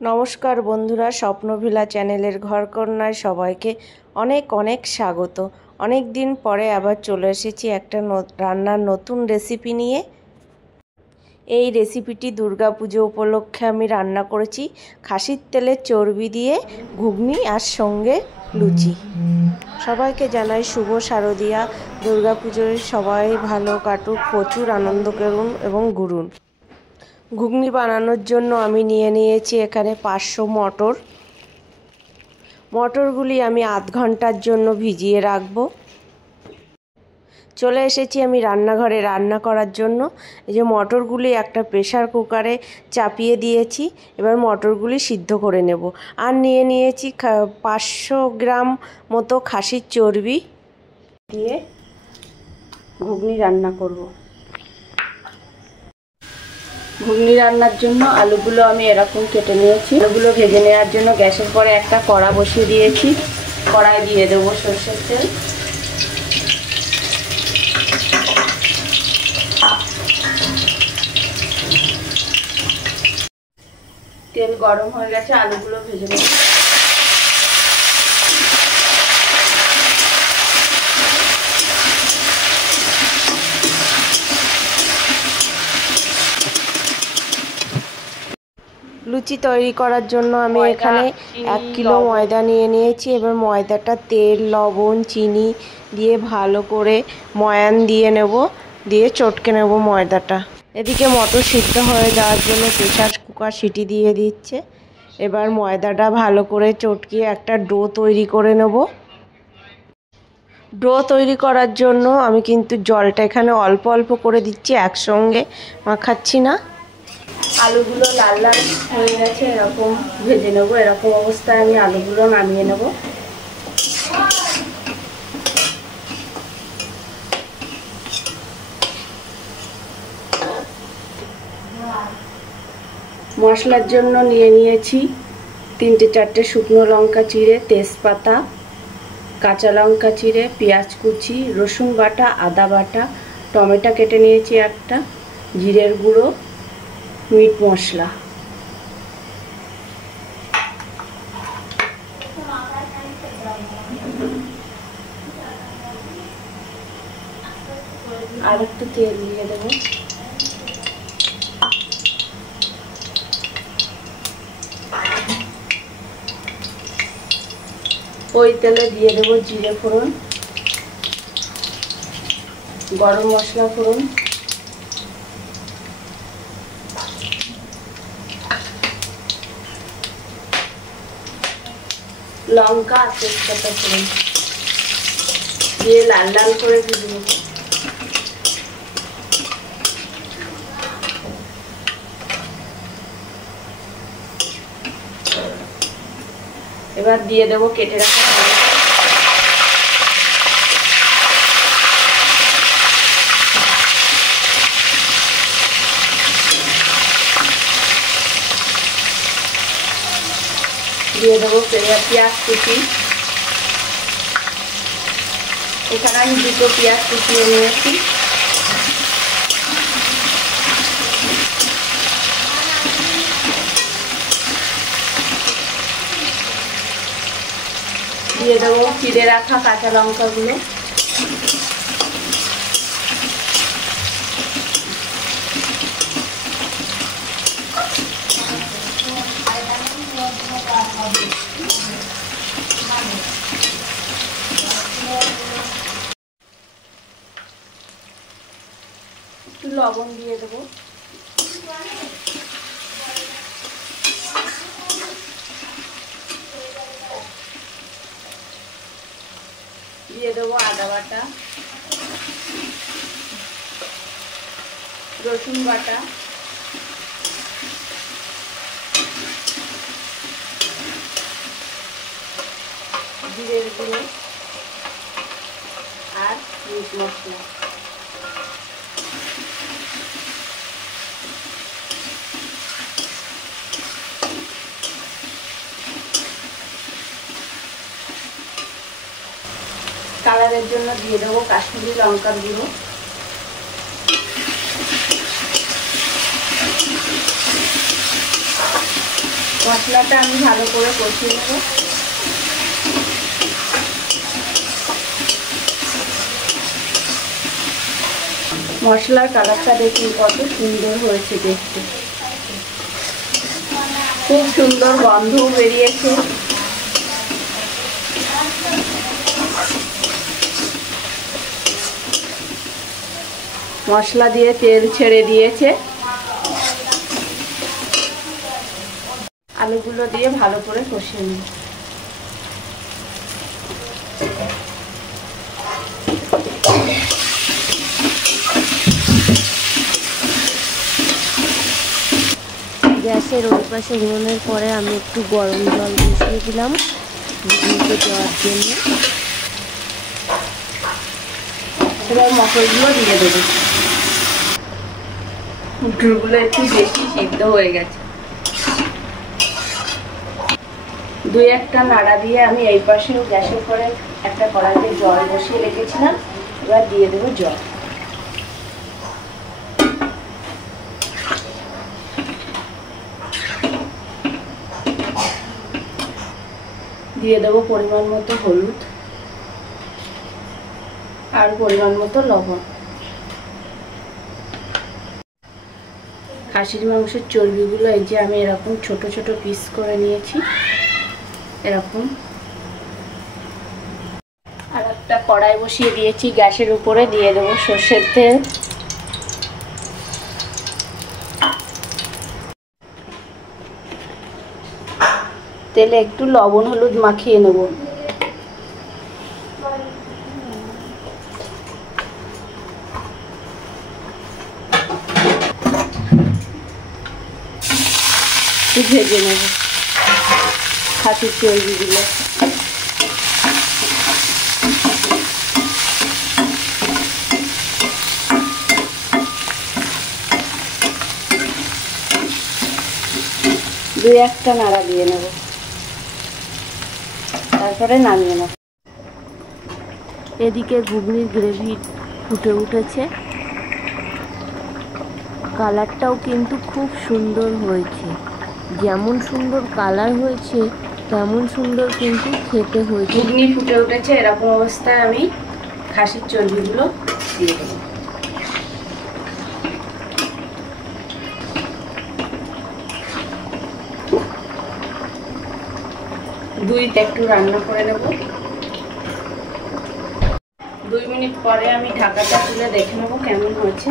নমস্কার বন্ধুরা, স্বপ্নভিলা চ্যানেলের ঘরকন্যায় সবাইকে অনেক অনেক স্বাগত। অনেক দিন পরে আবার চলে এসেছি একটা রান্নার নতুন রেসিপি নিয়ে। এই রেসিপিটি দুর্গাপুজো উপলক্ষে আমি রান্না করেছি খাসির তেলের চর্বি দিয়ে ঘুগনি আর সঙ্গে লুচি। সবাইকে জানাই শুভ শারদীয়া। দুর্গাপুজোয় সবাই ভালো কাটুক, প্রচুর আনন্দ করুন এবং ঘুরুন। ঘুগনি বানানোর জন্য আমি নিয়েছি এখানে 500 মটর। মটরগুলি আমি আধ ঘন্টার জন্য ভিজিয়ে রাখবো। চলে এসেছি আমি রান্নাঘরে রান্না করার জন্য। এই যে মটরগুলি একটা প্রেসার কুকারে চাপিয়ে দিয়েছি, এবার মটরগুলি সিদ্ধ করে নেব। আর নিয়েছি 500 গ্রাম মতো খাসির চর্বি দিয়ে ঘুগনি রান্না করব। ঘুগনি রান্নার জন্য আলুগুলো আমি এরকম কেটে নিয়েছি। আলুগুলো ভেজে নেওয়ার জন্য গ্যাসের পরে একটা কড়া বসিয়ে দিয়েছি। কড়াই দিয়ে দেবো সরষের তেল। তেল গরম হয়ে গেছে, আলুগুলো ভেজে নেব। লুচি তৈরি করার জন্য আমি এখানে 1 কিলো ময়দা নিয়েছি। এবার ময়দাটা তেল, লবণ, চিনি দিয়ে ভালো করে ময়ান দিয়ে নেব, দিয়ে চটকে নেব ময়দাটা। এদিকে মটর সিদ্ধ হয়ে যাওয়ার জন্য প্রেসার কুকার সিটি দিয়ে দিচ্ছে। এবার ময়দাটা ভালো করে চটকিয়ে একটা ডো তৈরি করে নেব। ডো তৈরি করার জন্য আমি কিন্তু জলটা এখানে অল্প অল্প করে দিচ্ছি, একসঙ্গে মাখাচ্ছি না। আলুগুলো লাল লাল হয়ে গেছে, এরকম ভেজে নেব। এরকম অবস্থায় আমি আলুগুলো নামিয়ে নেব। মশলার জন্য নিয়েছি 3-4টে শুকনো লঙ্কা চিড়ে, তেজপাতা, কাঁচা লঙ্কা চিড়ে, পেঁয়াজ কুচি, রসুন বাটা, আদা বাটা, টমেটো কেটে নিয়েছি একটা, জিরের গুঁড়ো, মিট মশলা। আর একটু তেল দিয়ে দেবো। ওই তেলে দিয়ে দেবো জিরে ফোড়ন, গরম মশলা ফোড়ন, লঙ্কা আর তেজপাতা ফোড়ন দিয়ে লাল লাল করে ভেজে নেব। এবার দিয়ে দেবো কেটে রাখা দিয়ে দেবো পেঁয়াজ কুচি। এখানে আমি 2টো পেঁয়াজ কুচিয়ে নিয়েছি। দিয়ে দেবো চিড়ে রাখা কাঁচা লঙ্কাগুলো। একটু লবণ দিয়ে দেবো। দিয়ে দেবো আদা বাটা, রসুন বাটা, জিরের গুঁড়ো আর মিট মশলা। কালারের জন্য দিয়ে দেবো কাশ্মীরি লঙ্কার গুঁড়ো। মশলাটা আমি ভালো করে কষিয়ে নেব। মশলার কালারটা দেখুন কত সুন্দর হয়েছে দেখতে, খুব সুন্দর গন্ধ বেরিয়েছে। মশলা দিয়ে তেল ছেড়ে দিয়েছে। আলুগুলো দিয়ে ভালো করে কষিয়ে নিই। গ্যাসের ওই পাশে উনুনের পরে আমি একটু গরম জল বসিয়ে দিলাম ঘুগনিতে দেওয়ার জন্য। এবার মটরগুলো দিয়ে দেবো। মটরগুলো একটু বেশি সিদ্ধ হয়ে গেছে। দুই একটা নাড়া দিয়ে আমি এই পাশেও গ্যাসের পরে একটা কড়াইতে জল বসিয়ে রেখেছিলাম, এবার দিয়ে দেবো জল। দিয়ে দেবো পরিমাণ মতো হলুদ আর পরিমাণ মতো লবণ। খাসির মাংসের চর্বিগুলো এই যে আমি এরকম ছোট ছোট পিস করে নিয়েছি, এরকম। আর একটা কড়াই বসিয়ে দিয়েছি গ্যাসের উপরে, দিয়ে দেবো সর্ষের তেল। তেলে একটু লবণ হলুদ মাখিয়ে নেব। ভেজে নেব খাসির চর্বিগুলো। দুই একটা নাড়া দিয়ে নেব, তারপরে নামিয়ে নেব। এদিকে ঘুগনির গ্রেভি ফুটে উঠেছে, কালারটাও কিন্তু খুব সুন্দর হয়েছে। যেমন সুন্দর কালার হয়েছে তেমন সুন্দর কিন্তু খেতে হয়েছে। ঘুগনি ফুটে উঠেছে, এরকম অবস্থায় আমি খাসির চর্বিগুলো দিয়ে দেবো। একটু রান্না করে নেব। 2 মিনিট পরে আমি ঢাকাটা তুলে দেখে নেব কেমন হয়েছে।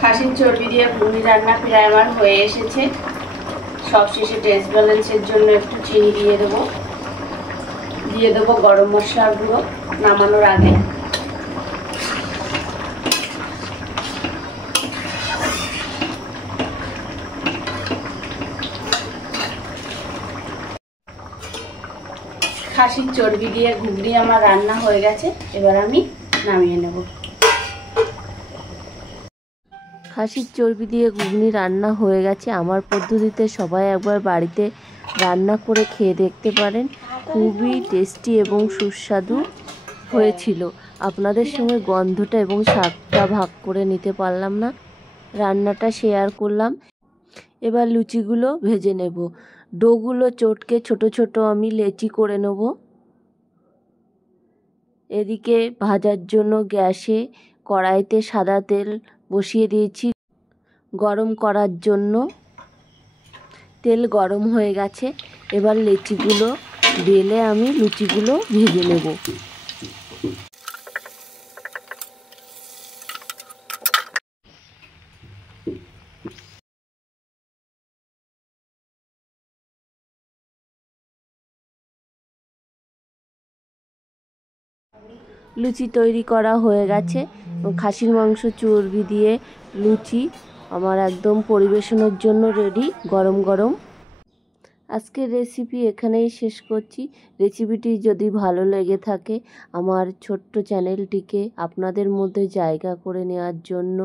খাসির চর্বি দিয়ে ঘুগনি রান্না প্রায় আমার হয়ে এসেছে। সবশেষে টেস্ট ব্যালেন্সের জন্য একটু চিনি দিয়ে দেবো। দিয়ে দেবো গরম মশলার গুঁড়ো নামানোর আগে। খাসির চর্বি দিয়ে ঘুগনি আমার রান্না হয়ে গেছে, এবার আমি নামিয়ে নেব। খাসির চর্বি দিয়ে ঘুগনি রান্না হয়ে গেছে আমার পদ্ধতিতে। সবাই একবার বাড়িতে রান্না করে খেয়ে দেখতে পারেন, খুবই টেস্টি এবং সুস্বাদু হয়েছিল। আপনাদের সঙ্গে গন্ধটা এবং স্বাদটা ভাগ করে নিতে পারলাম না, রান্নাটা শেয়ার করলাম। এবার লুচিগুলো ভেজে নেব। ডোগুলো চটকে ছোট ছোট আমি লেচি করে নেব। এদিকে ভাজার জন্য গ্যাসে কড়াইতে সাদা তেল বসিয়ে দিয়েছি গরম করার জন্য। তেল গরম হয়ে গেছে, এবার লেচিগুলো বেলে আমি লুচিগুলো ভেজে নেব। লুচি তৈরি করা হয়ে গেছে। খাসির মাংস চর্বি দিয়ে লুচি আমার একদম পরিবেশনের জন্য রেডি, গরম গরম। আজকের রেসিপি এখানেই শেষ করছি। রেসিপিটি যদি ভালো লেগে থাকে আমার ছোট্ট চ্যানেলটিকে আপনাদের মধ্যে জায়গা করে নেওয়ার জন্য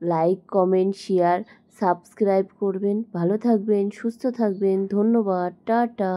লাইক, কমেন্ট, শেয়ার, সাবস্ক্রাইব করবেন। ভালো থাকবেন, সুস্থ থাকবেন। ধন্যবাদ, টাটা।